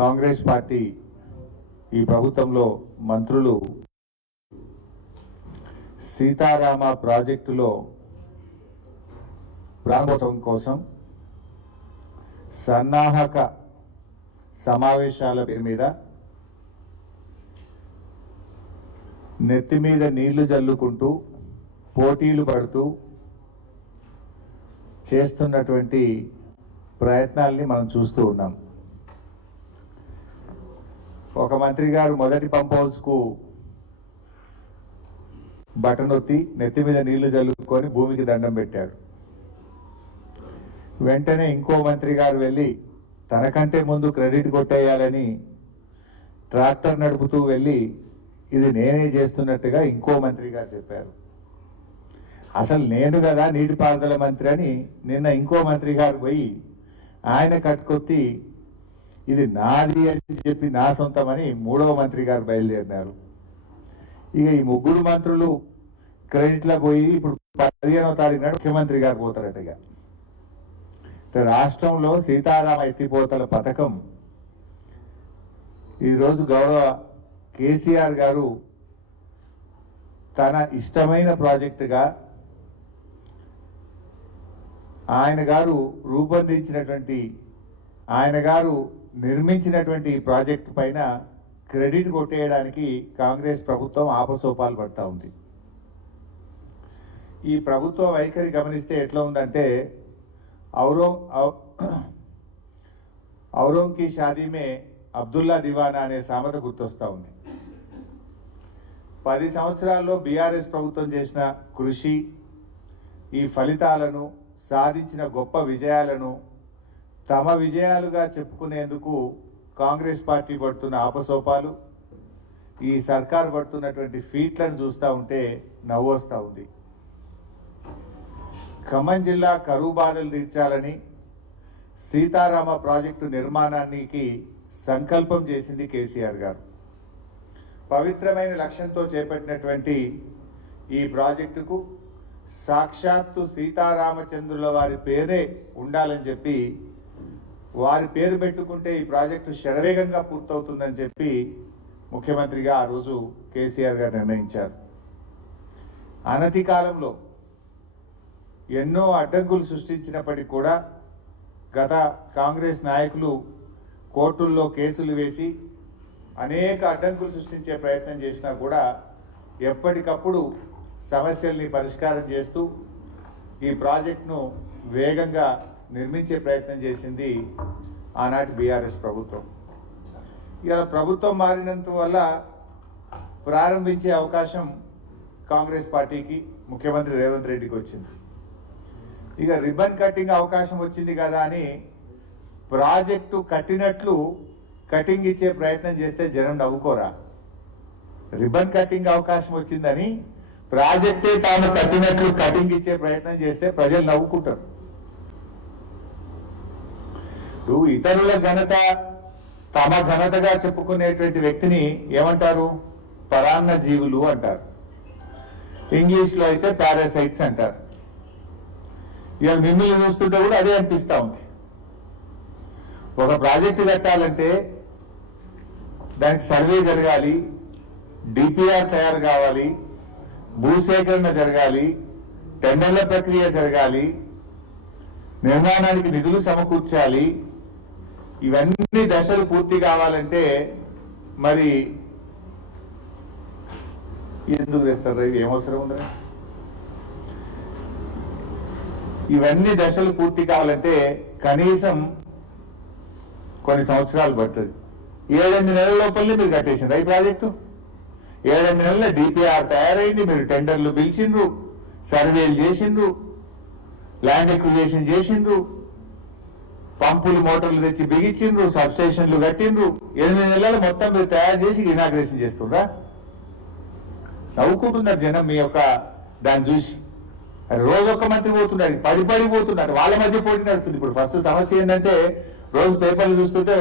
Congress party ఈ ప్రభుత్వంలో మంత్రులు సీతారామ ప్రాజెక్టులో ప్రారంభోత్సవం కోసం సన్నాహక సమావేశాల పేరు మీద నెత్తి మీద నీళ్లు జల్లుకుంటూ పోటీలు పడుతూ చేస్తున్నటువంటి ప్రయత్నాల్ని మనం చూస్తూ ఉన్నాం. ఒక మంత్రి గారు మొదటి పంప్ హౌస్ కు బటన్ ఒత్తి నెత్తి మీద నీళ్లు జల్లుకొని భూమికి దండం పెట్టాడు. వెంటనే ఇంకో మంత్రి గారు వెళ్ళి తనకంటే ముందు క్రెడిట్ కొట్టేయాలని ట్రాక్టర్ నడుపుతూ వెళ్ళి ఇది నేనే చేస్తున్నట్టుగా ఇంకో మంత్రి గారు చెప్పారు. అసలు నేను కదా నీటిపారుదల మంత్రి అని నిన్న ఇంకో మంత్రి గారు పోయి ఆయన కట్టుకొత్తి ఇది నాది అని చెప్పి నా సొంతమని మూడవ మంత్రి గారు బయలుదేరినారు. ఇక ఈ ముగ్గురు మంత్రులు క్రెడిట్లో పోయి ఇప్పుడు 15వ తారీఖు నాడు ముఖ్యమంత్రి గారు పోతారట. రాష్ట్రంలో సీతారామ ఎత్తిపోతల పథకం ఈరోజు గౌరవ కేసీఆర్ గారు తన ఇష్టమైన ప్రాజెక్టుగా ఆయన గారు రూపొందించినటువంటి ఆయన గారు నిర్మించినటువంటి ప్రాజెక్టు పైన క్రెడిట్ కొట్టేయడానికి కాంగ్రెస్ ప్రభుత్వం ఆపసోపాలు పడతా ఉంది. ఈ ప్రభుత్వ వైఖరి గమనిస్తే ఎట్లా ఉందంటే ఔరోం కి షాదీ మే అబ్దుల్లా దివానా అనే సామెత గుర్తొస్తా ఉంది. 10 సంవత్సరాల్లో బీఆర్ఎస్ ప్రభుత్వం చేసిన కృషి, ఈ ఫలితాలను సాధించిన గొప్ప విజయాలను తమ విజయాలుగా చెప్పుకునేందుకు కాంగ్రెస్ పార్టీ పడుతున్న ఆపసోపాలు, ఈ సర్కార్ పడుతున్నటువంటి ఫీట్లను చూస్తూ ఉంటే నవ్వు వస్తూ ఉంది. ఖమ్మం జిల్లా కరువు బాధలు తీర్చాలని సీతారామ ప్రాజెక్టు నిర్మాణానికి సంకల్పం చేసింది కేసీఆర్ గారు. పవిత్రమైన లక్ష్యంతో చేపట్టినటువంటి ఈ ప్రాజెక్టుకు సాక్షాత్తు సీతారామచంద్రుల వారి పేరే ఉండాలని చెప్పి వారి పేరు పెట్టుకుంటే ఈ ప్రాజెక్టు శరవేగంగా పూర్తవుతుందని చెప్పి ముఖ్యమంత్రిగా ఆ రోజు కేసీఆర్ గారు నిర్ణయించారు. అనతి కాలంలో ఎన్నో అడ్డంకులు సృష్టించినప్పటికీ కూడా గత కాంగ్రెస్ నాయకులు కోర్టుల్లో కేసులు వేసి అనేక అడ్డంకులు సృష్టించే ప్రయత్నం చేసినా కూడా ఎప్పటికప్పుడు సమస్యల్ని పరిష్కారం చేస్తూ ఈ ప్రాజెక్టును వేగంగా నిర్మించే ప్రయత్నం చేసింది ఆనాటి బీఆర్ఎస్ ప్రభుత్వం. ఇలా ప్రభుత్వం మారినంత వల్ల ప్రారంభించే అవకాశం కాంగ్రెస్ పార్టీకి ముఖ్యమంత్రి రేవంత్ రెడ్డికి వచ్చింది. ఇక రిబ్బన్ కటింగ్ అవకాశం వచ్చింది కదా అని ప్రాజెక్టు కట్టినట్లు కటింగ్ ఇచ్చే ప్రయత్నం చేస్తే జనం నవ్వుకోరా? రిబ్బన్ కటింగ్ అవకాశం వచ్చిందని ప్రాజెక్టే తాను కట్టినట్లు కటింగ్ ఇచ్చే ప్రయత్నం చేస్తే ప్రజలు నవ్వుకుంటారు. ఇతరుల ఘనత తమ ఘనతగా చెప్పుకునేటువంటి వ్యక్తిని ఏమంటారు? పరాన్న జీవులు అంటారు. ఇంగ్లీష్ లో అయితే పారాసైట్స్ అంటారు. ఇక మిమ్మల్ని చూస్తుంటే కూడా అదే అనిపిస్తా ఉంది. ఒక ప్రాజెక్టు కట్టాలంటే దానికి సర్వే జరగాలి, డిపిఆర్ తయారు కావాలి, భూసేకరణ జరగాలి, టెండర్ల ప్రక్రియ జరగాలి, నిర్మాణానికి నిధులు సమకూర్చాలి. ఇవన్నీ దశలు పూర్తి కావాలంటే మరి ఎందుకు తెస్తారు? ఇవి ఏమవసరం ఉందా? ఇవన్నీ దశలు పూర్తి కావాలంటే కనీసం కొన్ని సంవత్సరాలు పడుతుంది. 7-8 నెలల లోపలనే మీరు కట్టేసిండ్రు ఈ ప్రాజెక్టు. 7-8 నెలల డిపిఆర్ తయారైంది, మీరు టెండర్లు పిలిచిండ్రు, సర్వేలు చేసిండ్రు, ల్యాండ్ ఎక్విజిషన్ చేసిండ్రు, పంపులు మోటార్లు తెచ్చి బిగించిండ్రు, సబ్ స్టేషన్లు కట్టిండ్రు. 8 నెలలు మొత్తం మీరు తయారు చేసి ఇనాగ్రేషన్ చేస్తుండ్రా? నవ్వుకుంటున్నారు జనం మీ యొక్క దాన్ని చూసి. రోజు ఒక్క మంత్రి పోతున్నారు, 10 పోతున్నారు. వాళ్ళ మధ్య పోటీ నడుస్తుంది. ఇప్పుడు ఫస్ట్ సమస్య ఏంటంటే రోజు పేపర్లు చూస్తుంటే